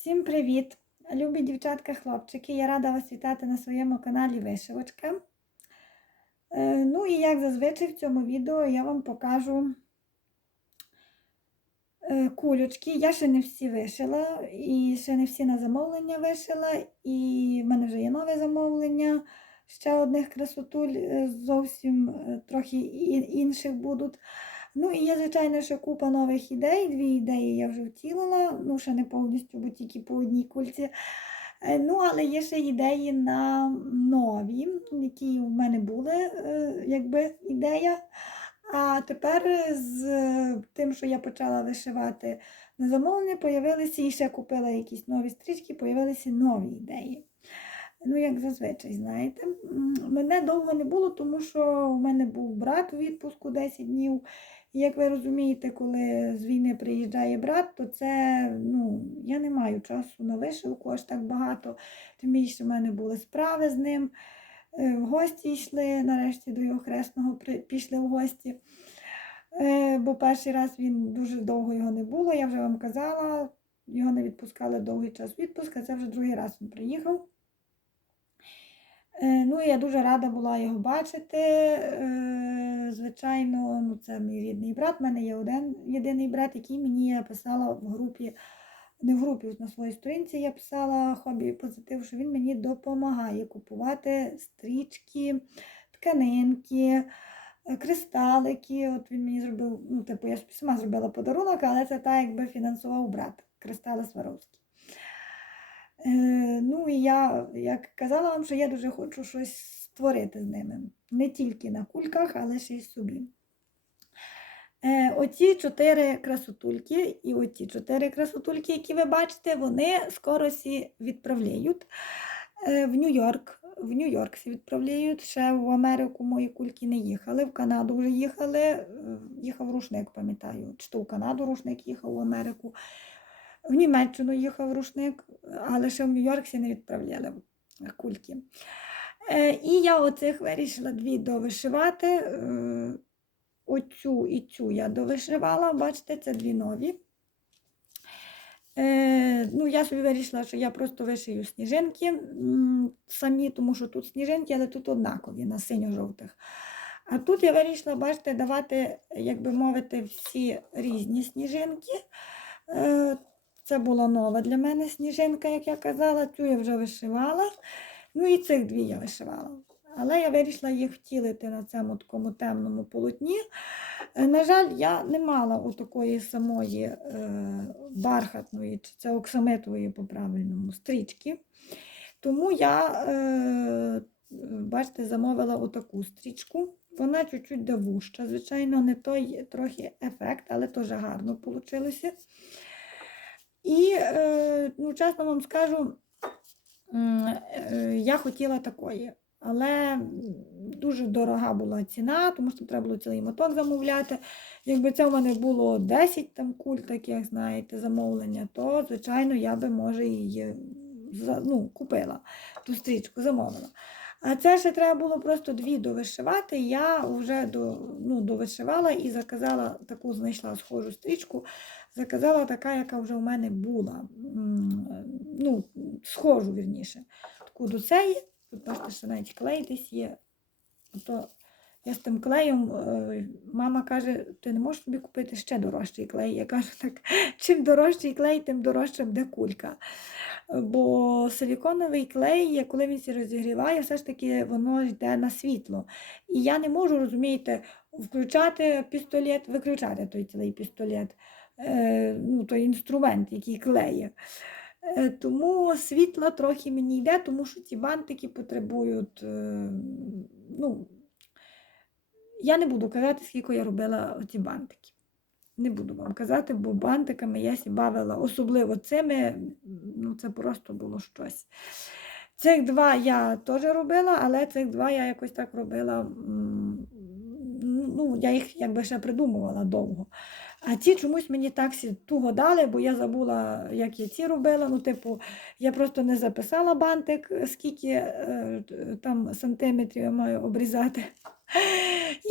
Всім привіт! Любі дівчатка-хлопчики! Я рада вас вітати на своєму каналі Вишивочка. Е, Ну і як зазвичай в цьому відео я вам покажу е, кулючки. Я ще не всі вишила, і ще не всі на замовлення вишила, і в мене вже є нове замовлення. Ще одних красотуль е, зовсім трохи інших будуть. Ну і є, звичайно, ще купа нових ідей. Дві ідеї я вже втілила, ну ще не повністю, бо тільки по одній кульці. Е, Ну, але є ще ідеї на нові, які в мене були, е, якби ідея. А тепер з тим, що я почала вишивати на замовлення, появилися і ще купила якісь нові стрічки, появилися нові ідеї. Ну, як зазвичай, знаєте. Мене довго не було, тому що в мене був брат у відпуску 10 днів. Як ви розумієте, коли з війни приїжджає брат, то це, ну, я не маю часу на вишивку аж так багато. Тим більше в мене були справи з ним. Е, В гості йшли, нарешті до його хресного пішли в гості. Е, Бо перший раз він дуже довго його не було, я вже вам казала, його не відпускали довгий час відпуск, а це вже другий раз він приїхав. Е, Ну, і я дуже рада була його бачити. Звичайно, ну, це мій рідний брат. У мене є один єдиний брат, який мені писала в групі, не в групі, на своїй сторінці я писала хобі позитив, що він мені допомагає купувати стрічки, тканинки, е, кристалики. От він мені зробив, ну, типу, я собі сама зробила подарунок, але це так, якби фінансував брат Кристали Сваровський. Е, ну і я, як казала вам, що я дуже хочу щось створити з ними. Не тільки на кульках, але ще й собі. Е, оці чотири красотульки і оці чотири красотульки, які ви бачите, вони скоро всі відправляють е, в Нью-Йорк. В Нью-Йорк всі відправляють. Ще в Америку мої кульки не їхали, в Канаду вже їхали. е, Їхав рушник, пам'ятаю. Чи то в Канаду рушник їхав в Америку. В Німеччину їхав рушник, але ще в Нью-Йорк всі не відправляли кульки. Е, І я оцих вирішила дві довишивати. Е, Оцю і цю я довишивала, бачите, це дві нові. Е, ну, я собі вирішила, що я просто вишию сніжинки самі, тому що тут сніжинки, але тут однакові на синьо-жовтих. А тут я вирішила, бачите, давати, як би мовити, всі різні сніжинки. Це була нова для мене сніжинка, як я казала, цю я вже вишивала. Ну і цих дві я вишивала. Але я вирішила їх втілити на цьому такому темному полотні. Е, На жаль, я не мала такої самої е, бархатної, чи це оксамитової по правильному стрічки. Тому я, е, бачите, замовила отаку стрічку. Вона чуть-чуть давуща. Звичайно, не той трохи ефект, але теж гарно вийшло. І, е, ну, чесно вам скажу, я хотіла такої, але дуже дорога була ціна, тому що треба було цілий моток замовляти. Якби це в мене було 10 там куль, таких, знаєте, замовлення, то, звичайно, я би, може, її ну, купила, ту стрічку замовила. А це ще треба було просто дві довишивати. Я вже до, ну, довишивала і заказала таку, знайшла схожу стрічку, заказала така, яка вже в мене була. Ну, схожу, вірніше. Таку до цієї. Тут бачите, що навіть клей десь є. То я з тим клеєм, е, мама каже, ти не можеш собі купити ще дорожчий клей. Я кажу, так, чим дорожчий клей, тим дорожча буде кулька. Бо силіконовий клей, коли він сі розігріває, все ж таки воно йде на світло. І я не можу, розумієте, включати пістолет, виключати той цілий пістолет, ну, той інструмент, який клеє. Е, Тому світла трохи мені йде, тому що ці бантики потребують. е, Ну, я не буду казати, скільки я робила ці бантики. Не буду вам казати, бо бантиками я сі бавила, особливо цими, ну це просто було щось. Цих два я теж робила, але цих два я якось так робила. Ну, я їх якби ще придумувала довго. А ці чомусь мені таксі туго дали, бо я забула, як я ці робила. Ну, типу, я просто не записала бантик, скільки е, там сантиметрів я маю обрізати.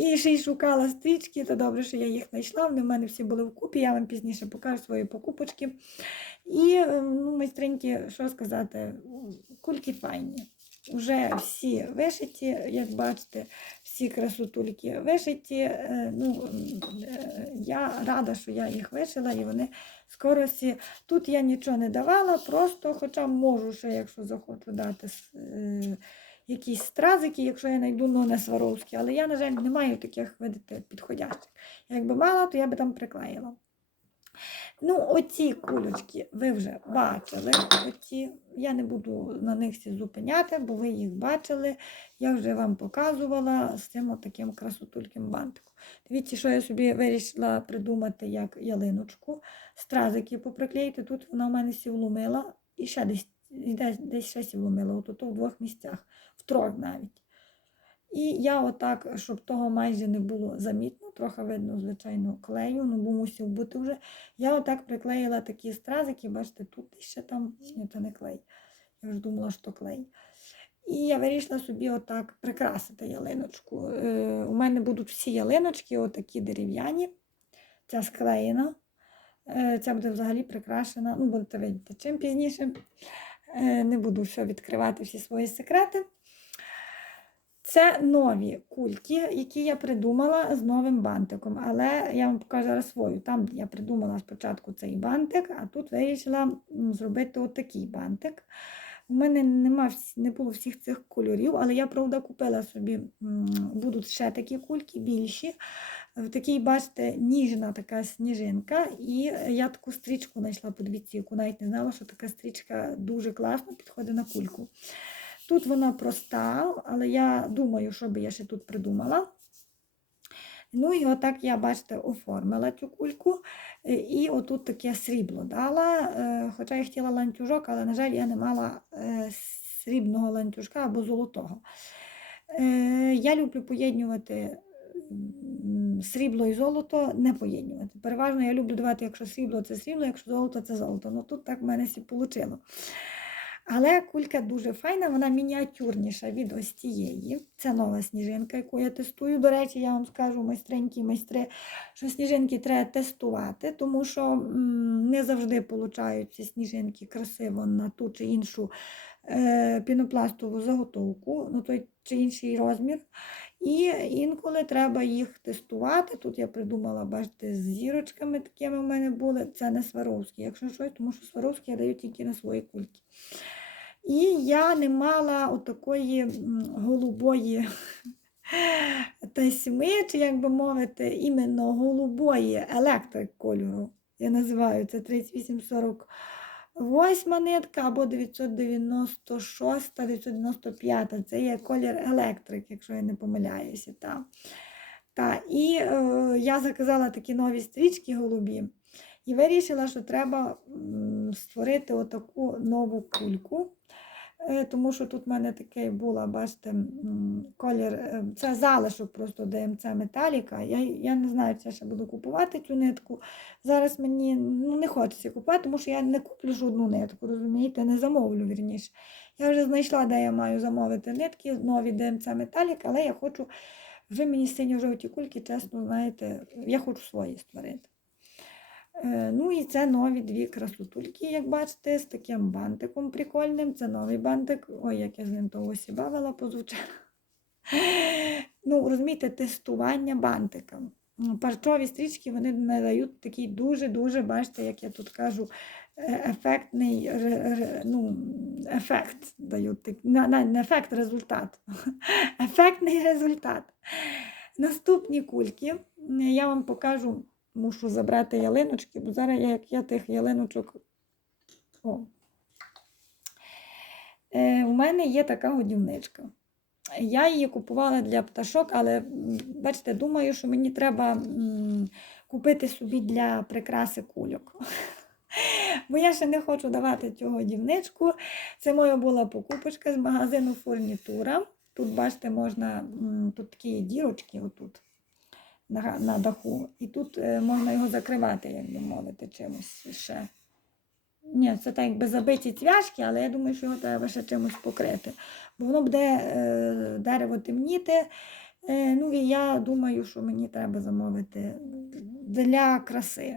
І ще й шукала стрічки, то добре, що я їх знайшла. Вони в мене всі були вкупі, я вам пізніше покажу свої покупочки. І е, ну, майстринки, що сказати, кульки файні. Вже всі вишиті, як бачите, всі красотульки вишиті. Е, Ну, е, я рада, що я їх вишила, і вони скоро всі. Тут я нічого не давала, просто, хоча можу ще, якщо захочу дати е, якісь стразики, якщо я знайду, ну не сваровські. Але я, на жаль, не маю таких, видите, підходящих. Якби мала, то я би там приклеїла. Ну, оці кулечки ви вже бачили. Оці. Я не буду на них всі зупиняти, бо ви їх бачили. Я вже вам показувала з цим таким красотульким бантиком. Дивіться, що я собі вирішила придумати як ялиночку. Стразики поприклеїти. Тут вона у мене сівломила і ще десь, десь, ще сівломила, от в двох місцях, в трьох навіть. І я отак, щоб того майже не було замітно, трохи видно, звичайно, клею, ну бо мусив бути вже. Я отак приклеїла такі стразики, бачите, тут ще там, ні, не клей. Я вже думала, що клей. І я вирішила собі отак прикрасити ялиночку. Е, у мене будуть всі ялиночки, отакі дерев'яні. Ця склеєна. Е, ця буде взагалі прикрашена. Ну, будете видіти чим пізніше. Е, не буду все відкривати всі свої секрети. Це нові кульки, які я придумала з новим бантиком. Але я вам покажу зараз свою. Там я придумала спочатку цей бантик, а тут вирішила зробити отакий бантик. У мене нема, не було всіх цих кольорів, але я, правда, купила собі, будуть ще такі кульки більші. В такій, бачите, ніжна така сніжинка. І я таку стрічку знайшла, подивіться, яку навіть не знала, що така стрічка дуже класно підходить на кульку. Тут вона проста, але я думаю, що би я ще тут придумала. Ну і отак я, бачите, оформила цю кульку. Е, І отут таке срібло дала. Е, Хоча я хотіла ланцюжок, але, на жаль, я не мала е, срібного ланцюжка або золотого. Я люблю поєднювати срібло і золото, не поєднювати. Переважно я люблю давати, якщо срібло, це срібло, якщо золото, це золото. Ну тут так в мене всі вийшло. Але кулька дуже файна, вона мініатюрніша від ось цієї. Це нова сніжинка, яку я тестую. До речі, я вам скажу, майстренькі майстри, що сніжинки треба тестувати, тому що не завжди получаються сніжинки красиво на ту чи іншу е, пінопластову заготовку, на той чи інший розмір. І інколи треба їх тестувати. Тут я придумала, бачите, з зірочками такими в мене були. Це не Сваровські, якщо щось, тому що Сваровські я даю тільки на свої кульки. І я не мала отакої голубої тасьми, чи як би мовити, іменно голубої електрик кольору. Я називаю це 3848 нитка або 996, 995. Це є колір електрик, якщо я не помиляюся. Та. Та. І е, я заказала такі нові стрічки голубі. І вирішила, що треба створити отаку нову кульку. Е, Тому що тут в мене такий була, бачите, колір, е, це залишок просто ДМЦ Металіка. Я, я не знаю, чи я ще буду купувати цю нитку. Зараз мені ну, не хочеться купувати, тому що я не куплю жодну нитку, розумієте, не замовлю вірніше. Я вже знайшла, де я маю замовити нитки, нові ДМЦ Металік, але я хочу, вже мені синьо-жовті кульки, чесно, знаєте, я хочу свої створити. Е, Ну і це нові дві красотульки, як бачите, з таким бантиком прикольним. Це новий бантик. Ой, як я з ним того бавила позавчора. Ну, розумієте, тестування бантика. Парчові стрічки вони надають такий дуже-дуже, бачите, як я тут кажу, е, ефектний ну, ефект дають. Не ефект, результат. Ефектний результат. Наступні кульки я вам покажу мушу забрати ялиночки, бо зараз як я тих ялиночок. О. Е, у мене є така годівничка. Я її купувала для пташок, але бачите, думаю, що мені треба м, купити собі для прикраси кульок. Бо я ще не хочу давати цю годівничку. Це моя була покупочка з магазину Фурнітура. Тут, бачите, можна, тут такі дірочки отут. На, на даху. І тут е, можна його закривати, як би мовити, чимось ще. Ні, це так якби забиті цвяшки, але я думаю, що його треба ще чимось покрити. Бо воно буде е, дерево темніти. Е, ну і я думаю, що мені треба замовити для краси.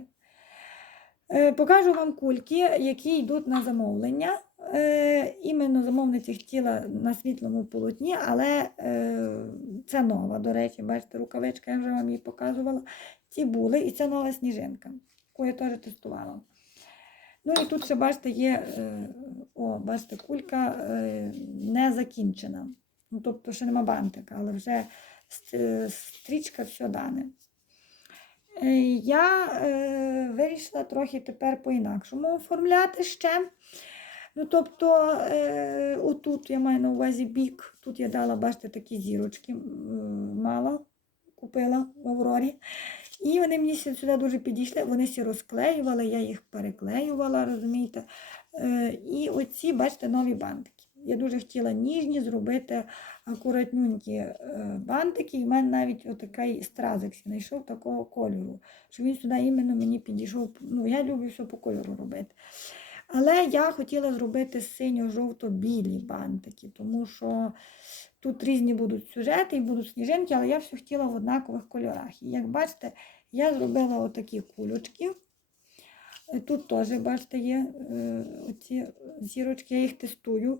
Е, покажу вам кульки, які йдуть на замовлення. Е, іменно замовниця хотіла на світлому полотні, але е, це нова, до речі, бачите, рукавичка, я вже вам її показувала. Ці були, і це нова сніжинка, яку я теж тестувала. Ну і тут ще, бачите, є, е, о, бачите, кулька е, не закінчена. Ну, тобто ще нема бантика, але вже стрічка все дане. Е, Я е, вирішила трохи тепер по-інакшому оформляти ще. Ну, тобто, е, отут я маю на увазі бік, тут я дала, бачите, такі зірочки м, мала, купила в Аврорі. І вони мені сюди дуже підійшли, вони всі розклеювали, я їх переклеювала, розумієте. Е, і оці, бачите, нові бантики. Я дуже хотіла ніжні зробити акуратнюнькі е, бантики. І в мене навіть отакий стразик знайшов такого кольору, що він сюди іменно мені підійшов. Ну, я люблю все по кольору робити. Але я хотіла зробити синьо-жовто-білі бантики, тому що тут різні будуть сюжети і будуть сніжинки, але я все хотіла в однакових кольорах. І як бачите, я зробила отакі кульочки. Е, Тут теж, бачите, є е, оці зірочки, я їх тестую.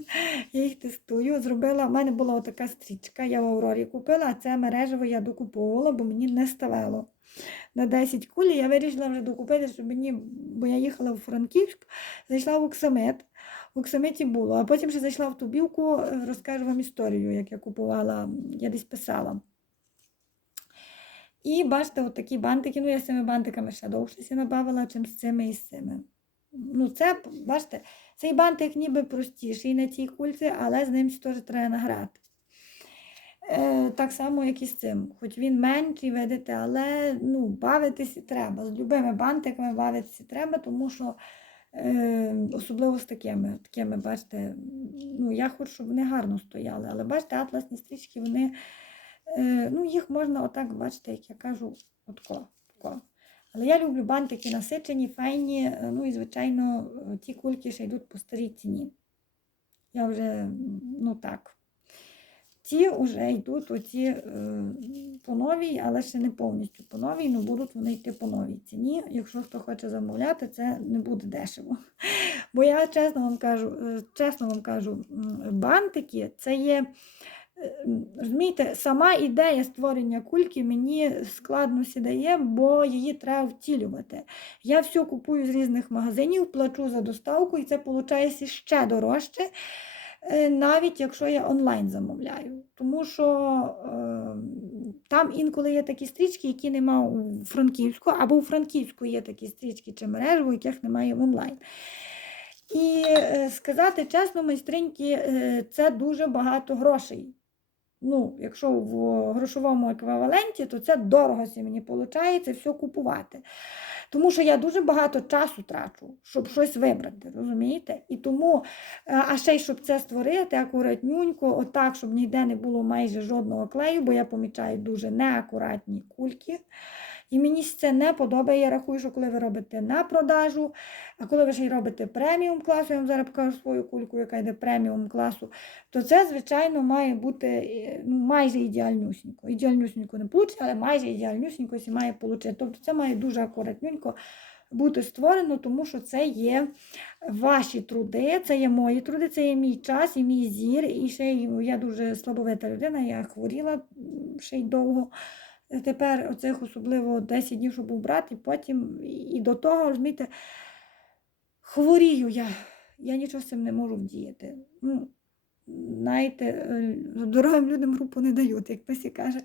я їх тестую. Зробила, в мене була така стрічка, я в Аврорі купила, а це мережево я докуповувала, бо мені не ставало. На 10 кулі я вирішила вже докупити, щоб мені, бо я їхала в Франківськ, зайшла в Оксамит. В Оксамиті було, а потім ще зайшла в Тубівку, е, розкажу вам історію, як я купувала, я десь писала. І бачите, от такі бантики. Ну, я з цими бантиками ще довше набавила, чим з цими і з цими. Ну, це, бачите, цей бантик ніби простіший на цій кульці, але з ним теж треба награти. Е, так само, як і з цим. Хоч він менший, видите, але ну, бавитися треба. З любими бантиками бавитися треба, тому що е, особливо з такими, такими, бачите, ну, я хочу, щоб вони гарно стояли. Але бачите, атласні стрічки, вони. Е, ну, їх можна отак, бачите, як я кажу, отко, отко. Але я люблю бантики насичені, файні, е, ну і, звичайно, е, ті кульки ще йдуть по старій ціні. Я вже, ну так. Ті вже йдуть оці е, по новій, але ще не повністю по новій, ну будуть вони йти по новій ціні. Якщо хто хоче замовляти, це не буде дешево. Бо я чесно вам кажу, е, чесно вам кажу, бантики це є. Е, Розумієте, сама ідея створення кульки мені складно сідає, бо її треба втілювати. Я все купую з різних магазинів, плачу за доставку, і це виходить ще дорожче, навіть якщо я онлайн замовляю. Тому що е, там інколи є такі стрічки, які нема у Франківську, або у Франківську є такі стрічки чи мережу, яких немає в онлайн. І е, сказати чесно, майстриньки, е, це дуже багато грошей. Ну, якщо в грошовому еквіваленті, то це дорого мені виходить все купувати. Тому що я дуже багато часу трачу, щоб щось вибрати, розумієте? І тому, е, а ще й щоб це створити акуратнюнько, отак, щоб ніде не було майже жодного клею, бо я помічаю дуже неакуратні кульки. І мені це не подобає. Я рахую, що коли ви робите на продажу, а коли ви ще й робите преміум класу, я вам зараз покажу свою кульку, яка йде преміум класу, то це, звичайно, має бути е, ну, майже ідеальнюсінько. Ідеальнюсінько не вийде, але майже ідеальнюсінько сі має вийти. Тобто це має дуже акуратненько бути створено, тому що це є ваші труди, це є мої труди, це є мій час і мій зір. І ще я дуже слабовита людина, я хворіла ще й довго. Тепер оцих особливо 10 днів, щоб убрати, потім і до того, розумієте, хворію я. Я нічого з цим не можу вдіяти. Ну, знаєте, е, здоровим людям групу не дають, як хтось каже.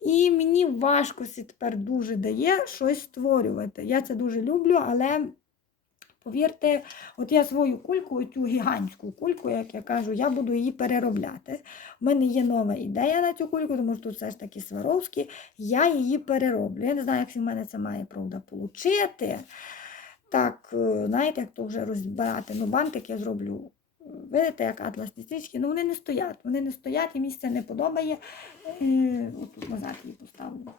І мені важко тепер дуже дає щось створювати. Я це дуже люблю, але повірте, от я свою кульку, цю гігантську кульку, як я кажу, я буду її переробляти. У мене є нова ідея на цю кульку, тому що тут все ж таки Сваровський. Я її перероблю. Я не знаю, як в мене це має правда получити. Так, е, знаєте, як то вже розбирати. Ну, бантик я зроблю видите, як атласні стрічки, ну вони не стоять. Вони не стоять, і місце не подобає. Е, от тут назад її поставлю.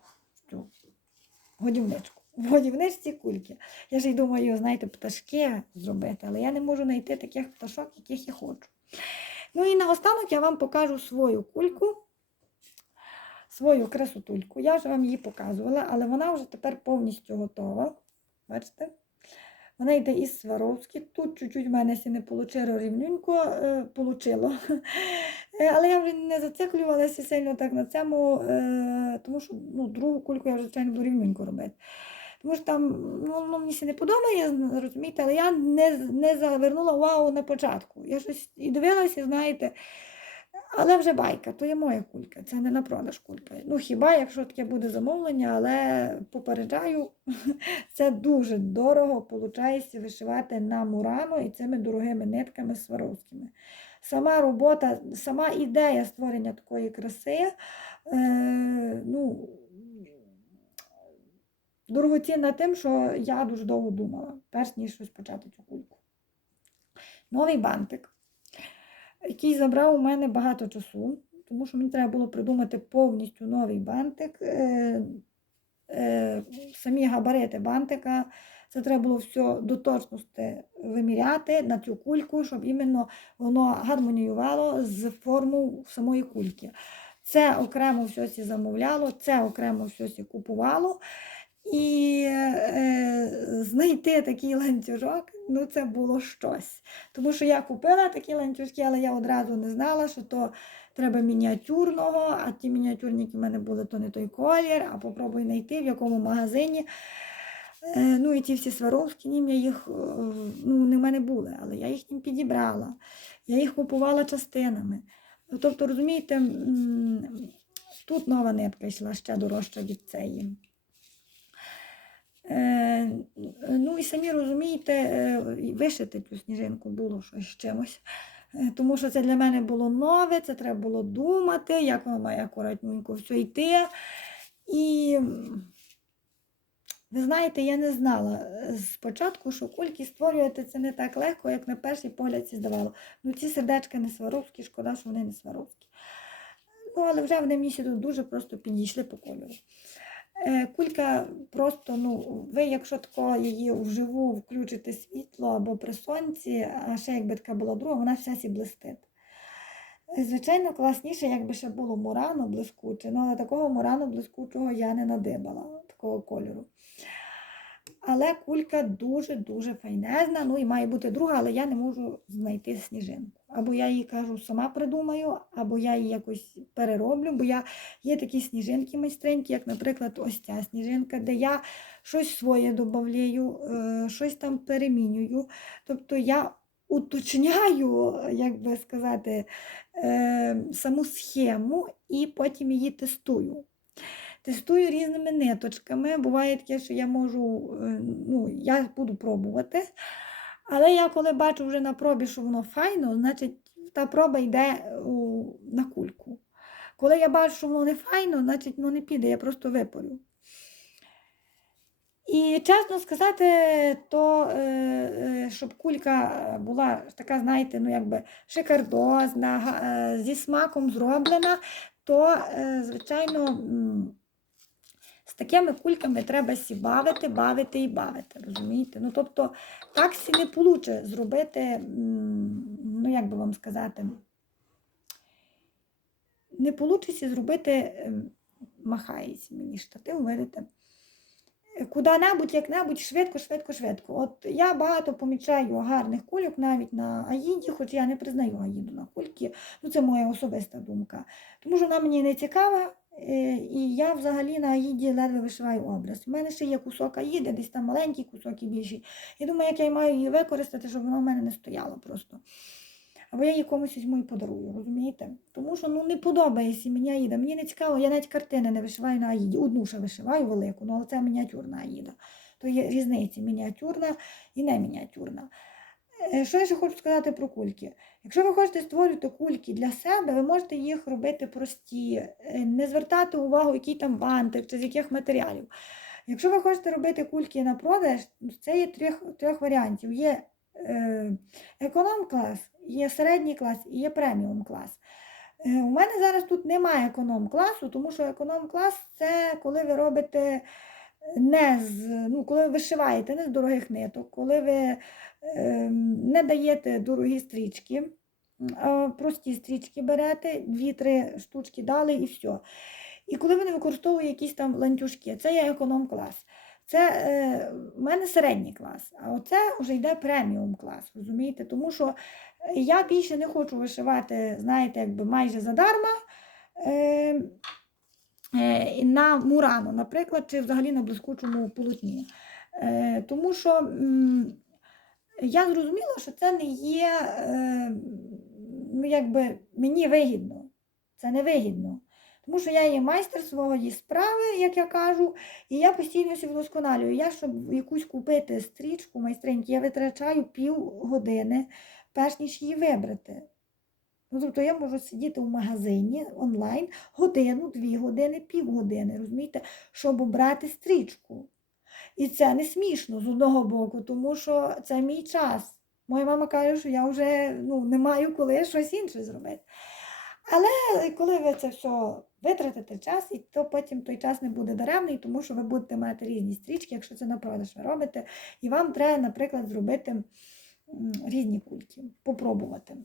Годівничку. В годівничці кульки. Я ж й думаю, знаєте, пташки зробити, але я не можу знайти таких пташок, яких я хочу. Ну і наостанок я вам покажу свою кульку, свою красотульку. Я вже вам її показувала, але вона вже тепер повністю готова. Бачите? Вона йде із Сваровські. Тут чуть-чуть в мене сі не вийшло рівненько, е, получило. Е, Але я вже не зациклювалася сильно так на цьому, е, тому що ну, другу кульку я вже звичайно буду рівненько робити. Тому що там ну, ну, мені це не подобає, розумієте, але я не, не завернула увагу на початку. Я щось і дивилася, знаєте, але вже байка, то є моя кулька, це не на продаж кулька. Ну хіба, якщо таке буде замовлення, але попереджаю, це дуже дорого виходить вишивати на мурану і цими дорогими нитками сваровськими. Сама робота, сама ідея створення такої краси, е, ну, дорогоцінна тим, що я дуже довго думала, перш ніж щось почати цю кульку. Новий бантик, який забрав у мене багато часу, тому що мені треба було придумати повністю новий бантик. Е, е, самі габарити бантика. Це треба було все до точності виміряти на цю кульку, щоб іменно воно гармоніювало з формою самої кульки. Це окремо щось замовляло, це окремо щось купувало. І е, знайти такий ланцюжок, ну це було щось. Тому що я купила такі ланцюжки, але я одразу не знала, що то треба мініатюрного, а ті мініатюрні, які в мене були, то не той колір, а попробуй знайти в якому магазині. Е, ну і ті всі Сваровські нім'я їх е, ну, не в мене були, але я їх їм підібрала. Я їх купувала частинами. Ну, Тобто, розумієте, тут нова нитка йшла ще дорожча від цієї. Е, ну і самі розумієте, е, вишити цю сніжинку було щось з чимось. Е, Тому що це для мене було нове, це треба було думати, як воно має акуратненько все йти. І ви знаєте, я не знала спочатку, що кульки створювати це не так легко, як на перший погляд здавало. Ну, ці сердечка не сваровські, шкода, що вони не сваровські. Ну, але вже вони мені тут дуже просто підійшли по кольору. Е, Кулька просто, ну, ви, якщо тако її вживу включите світло або при сонці, а ще якби така була друга, вона вся сі блистить. Звичайно, класніше, якби ще було мурану блискуче, ну, але такого мурану блискучого я не надибала, такого кольору. Але кулька дуже-дуже файнезна, ну і має бути друга, але я не можу знайти сніжинку. Або я її кажу, сама придумаю, або я її якось перероблю, бо я є такі сніжинки майстренькі, як, наприклад, ось ця сніжинка, де я щось своє додаю, е, щось там перемінюю. Тобто я уточняю, як би сказати, е, саму схему і потім її тестую. Тестую різними ниточками. Буває таке, що я можу, е, ну, я буду пробувати. Але я коли бачу вже на пробі, що воно файно, значить та проба йде у, на кульку. Коли я бачу, що воно не файно, значить воно не піде, я просто випарю. І чесно сказати, то е, е, щоб кулька була така, знаєте, ну якби шикардозна, е, зі смаком зроблена, то, е, звичайно, такими кульками треба сі бавити, бавити і бавити. Розумієте? Ну, тобто, так сі не вийде зробити, ну як би вам сказати, не вийде зробити, ем, махається мені штатив, видите. Куди-небудь, як-небудь, швидко, швидко, швидко. От я багато помічаю гарних кульок навіть на Аїді, хоч я не признаю Аїду на кульки. Ну, це моя особиста думка. Тому що вона мені не цікава, і я взагалі на Аїді ледве вишиваю образ. У мене ще є кусок Аїди, десь там маленький кусок і більший. Я думаю, як я маю її використати, щоб вона в мене не стояла просто. Або я її комусь візьму і подарую, розумієте? Тому що ну, не подобається мені Аїда. Мені не цікаво, я навіть картини не вишиваю на Аїді. Одну ще вишиваю велику, ну, але це мініатюрна Аїда. То є різниця мініатюрна і не мініатюрна. Е, Що я ще хочу сказати про кульки? Якщо ви хочете створювати кульки для себе, ви можете їх робити прості, е, не звертати увагу, який там бантик чи з яких матеріалів. Якщо ви хочете робити кульки на продаж, це є трьох, трьох варіантів. Є е, економ-клас, є середній клас і є преміум клас. У мене зараз тут немає економ-класу, тому що економ-клас це коли ви робите не з, ну, коли ви вишиваєте не з дорогих ниток, коли ви не даєте дорогі стрічки, прості стрічки берете, дві-три штучки дали і все. І коли ви не використовуєте якісь там ланцюжки, це є економ-клас. Це е, в мене середній клас, а оце вже йде преміум клас, розумієте? Тому що я більше не хочу вишивати, знаєте, якби майже задарма е, е, на мурану, наприклад, чи взагалі на блискучому полотні. Е, тому що м, я зрозуміла, що це не є, е, ну, якби мені вигідно. Це не вигідно. Тому що я є майстер своєї справи, як я кажу, і я постійно себе вдосконалюю. Я, щоб якусь купити стрічку майстреньки, я витрачаю пів години, перш ніж її вибрати. Ну, тобто я можу сидіти в магазині онлайн годину, дві години, півгодини, розумієте, щоб обрати стрічку. І це не смішно з одного боку, тому що це мій час. Моя мама каже, що я вже ну, не маю коли щось інше зробити. Але коли ви це все витратите час, і то потім той час не буде даремний, тому що ви будете мати різні стрічки, якщо це на продаж ви робите, і вам треба, наприклад, зробити різні кульки, попробувати.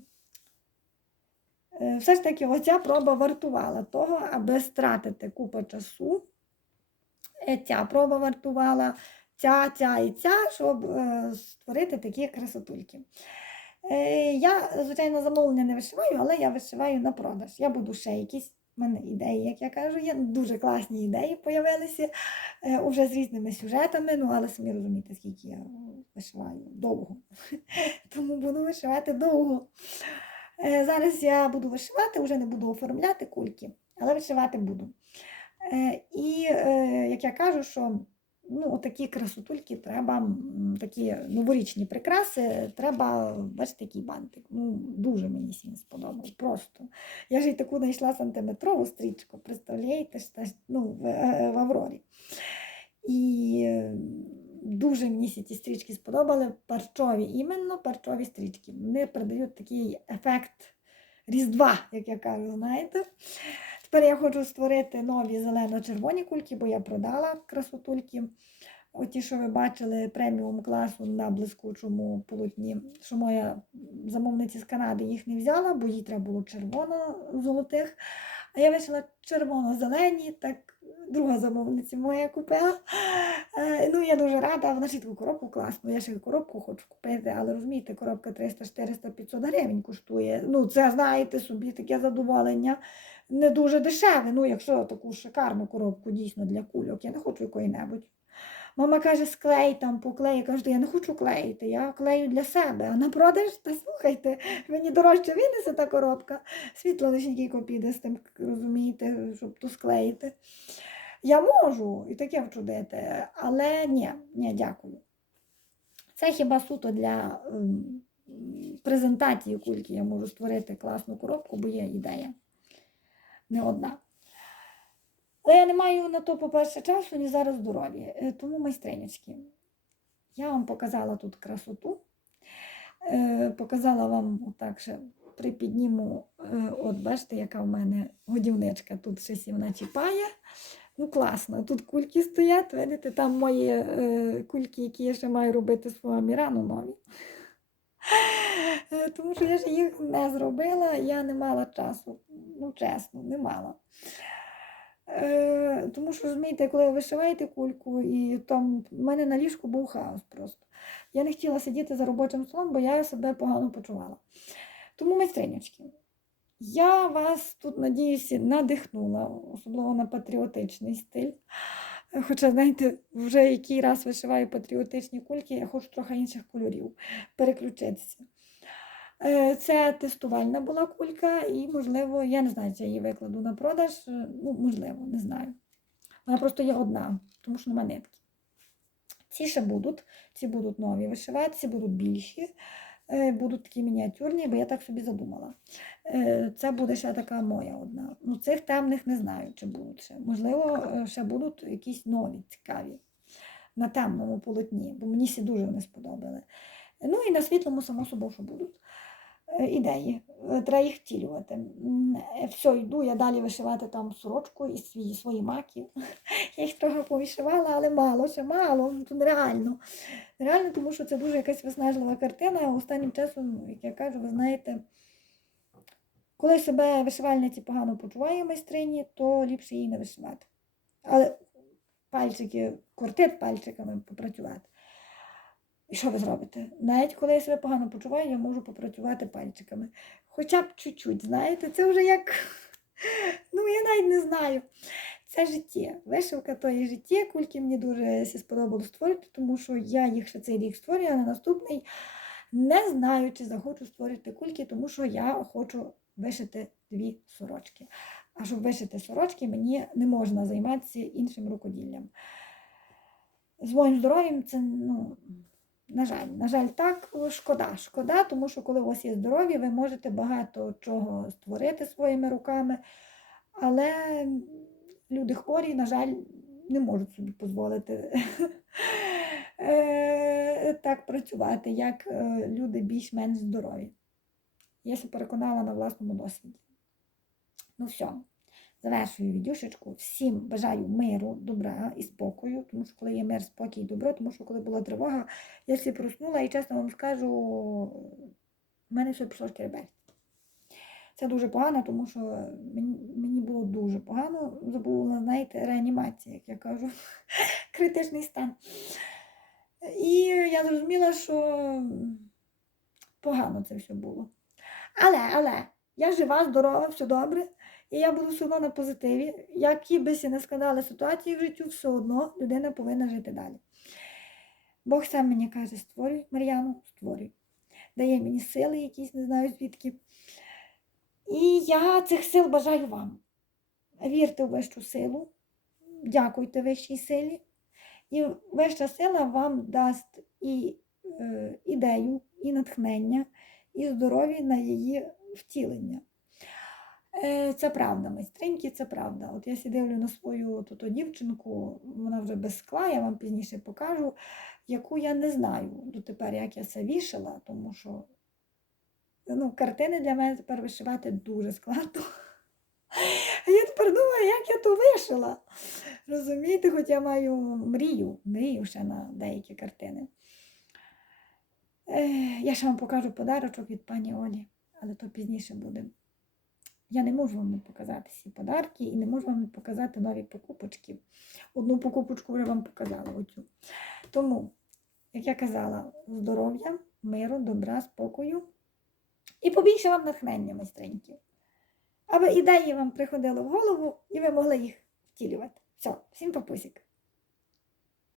Е, Все ж таки, оця проба вартувала того, аби стратити купу часу. Е, Ця проба вартувала, ця, ця і ця, щоб е, створити такі красотульки. Е, Я, звичайно, замовлення не вишиваю, але я вишиваю на продаж. Я буду ще якісь в мене ідеї, як я кажу, є дуже класні ідеї з'явилися е, уже з різними сюжетами, ну але самі розумієте, скільки я вишиваю довго. Тому буду вишивати довго. Зараз я буду вишивати, вже не буду оформляти кульки, але вишивати буду. Е, І е, як я кажу, що ну, такі красотульки треба, такі новорічні прикраси, треба, бачите, який бантик. Ну, дуже мені сім сподобав. Просто. Я ж і таку знайшла сантиметрову стрічку, представляєте, ну, в, е, в Аврорі. І дуже мені ті стрічки сподобали. Парчові, іменно парчові стрічки. Вони придають такий ефект Різдва, як я кажу, знаєте. Тепер я хочу створити нові зелено-червоні кульки, бо я продала красотульки. Оті, що ви бачили преміум класу на блискучому полотні, що моя замовниця з Канади їх не взяла, бо їй треба було червоно-золотих. А я вишила червоно-зелені, так друга замовниця моя купила. Е, Ну, я дуже рада, вона ще таку коробку класну. Я ще коробку хочу купити, але розумієте, коробка 300, 400, 500 гривень коштує. Ну, це знаєте собі таке задоволення. Не дуже дешеве. Ну, якщо таку шикарну коробку дійсно для кульок, я не хочу якої-небудь. Мама каже, склей там, поклей. Я кажу, я не хочу клеїти, я клею для себе. А на продаж, та слухайте, мені дорожче винесе та коробка. Світло лишенько піде з тим, розумієте, щоб то склеїти. Я можу і таке вчудити, але ні, ні, дякую. Це хіба суто для ем, презентації кульки я можу створити класну коробку, бо є ідея. Не одна. Але я не маю на то, по-перше, часу, ні зараз здоров'я. Е, Тому майстринячки. Я вам показала тут красоту. Е, Показала вам отак ще припідніму, е, от бачите, яка в мене годівничка. Тут щось вона чіпає. Ну, класно. Тут кульки стоять, видите, там мої кульки, які я ще маю робити свого мірану нові. Е, Тому що я ж їх не зробила, я не мала часу. Ну, чесно, не мала. Е, тому що, розумієте, коли ви вишиваєте кульку, і там в мене на ліжку був хаос просто. Я не хотіла сидіти за робочим столом, бо я себе погано почувала. Тому, майстринячки, я вас тут, надіюся, надихнула, особливо на патріотичний стиль. Хоча, знаєте, вже який раз вишиваю патріотичні кульки, я хочу трохи інших кольорів переключитися. Е, Це тестувальна була кулька, і, можливо, я не знаю, чи я її викладу на продаж. е, Ну, можливо, не знаю. Вона просто є одна, тому що нема нитки. Ці ще будуть, ці будуть нові вишивати, ці будуть більші, е, будуть такі мініатюрні, бо я так собі задумала. Це буде ще така моя одна. Ну, цих темних не знаю, чи будуть ще. Можливо, ще будуть якісь нові цікаві на темному полотні, бо мені всі дуже вони сподобали. Ну і на світлому, само собою, що будуть ідеї. Е, Треба їх втілювати. Е, Все, йду я далі вишивати там сорочку і свої, свої маки. Я їх трохи повишивала, але мало, ще мало. Тут нереально. Нереально, тому що це дуже якась виснажлива картина. Останнім часом, як я кажу, ви знаєте, коли себе вишивальниці погано почуває майстрині, то ліпше її не вишивати. Але пальчики, квартет пальчиками попрацювати. І що ви зробите? Навіть коли я себе погано почуваю, я можу попрацювати пальчиками. Хоча б чуть-чуть, знаєте, це вже як. Ну, я навіть не знаю. Це життя. Вишивка то є життя. Кульки мені дуже сі сподобалось створити, тому що я їх ще цей рік створюю, а на наступний не знаю, чи захочу створити кульки, тому що я хочу вишити дві сорочки. А щоб вишити сорочки, мені не можна займатися іншим рукоділлям. З моїм здоров'ям це, ну, на жаль, на жаль, так, шкода. Шкода, тому що коли у вас є здоров'я, ви можете багато чого створити своїми руками, але люди хворі, на жаль, не можуть собі дозволити е, так працювати, як е, люди більш-менш здорові. Я се переконала на власному досвіді. Ну все, завершую відюшечку. Всім бажаю миру, добра і спокою, тому що коли є мир, спокій і добро, тому що коли була тривога, я всі проснула і чесно вам скажу, в мене все пішло шкереберть. Це дуже погано, тому що мені, мені було дуже погано. Забула, знаєте, реанімація, як я кажу, критичний стан. І я зрозуміла, що погано це все було. Але, але, я жива, здорова, все добре, і я буду все на позитиві. Які би не складали ситуації в життю, все одно людина повинна жити далі. Бог сам мені каже, створюй, Мар'яну, створюй. Дає мені сили якісь, не знаю звідки. І я цих сил бажаю вам. Вірте в вищу силу, дякуйте вищій силі. І вища сила вам дасть і е, ідею, і натхнення, і здоров'я на її втілення. Е, Це правда, майстриньки, це правда. От я сидивлю на свою тото дівчинку, вона вже без скла, я вам пізніше покажу, яку я не знаю дотепер, як я це вішала, тому що ну, картини для мене тепер вишивати дуже складно. А я тепер думаю, як я то вишила. Розумієте, хоч я маю мрію, мрію ще на деякі картини. Е, я ще вам покажу подарочок від пані Олі, але то пізніше буде. Я не можу вам не показати всі подарки і не можу вам не показати нові покупочки. Одну покупочку вже вам показала оцю. Тому, як я казала, здоров'я, миру, добра, спокою і побільше вам натхнення, майстреньки. Аби ідеї вам приходили в голову і ви могли їх втілювати. Все, всім папусік.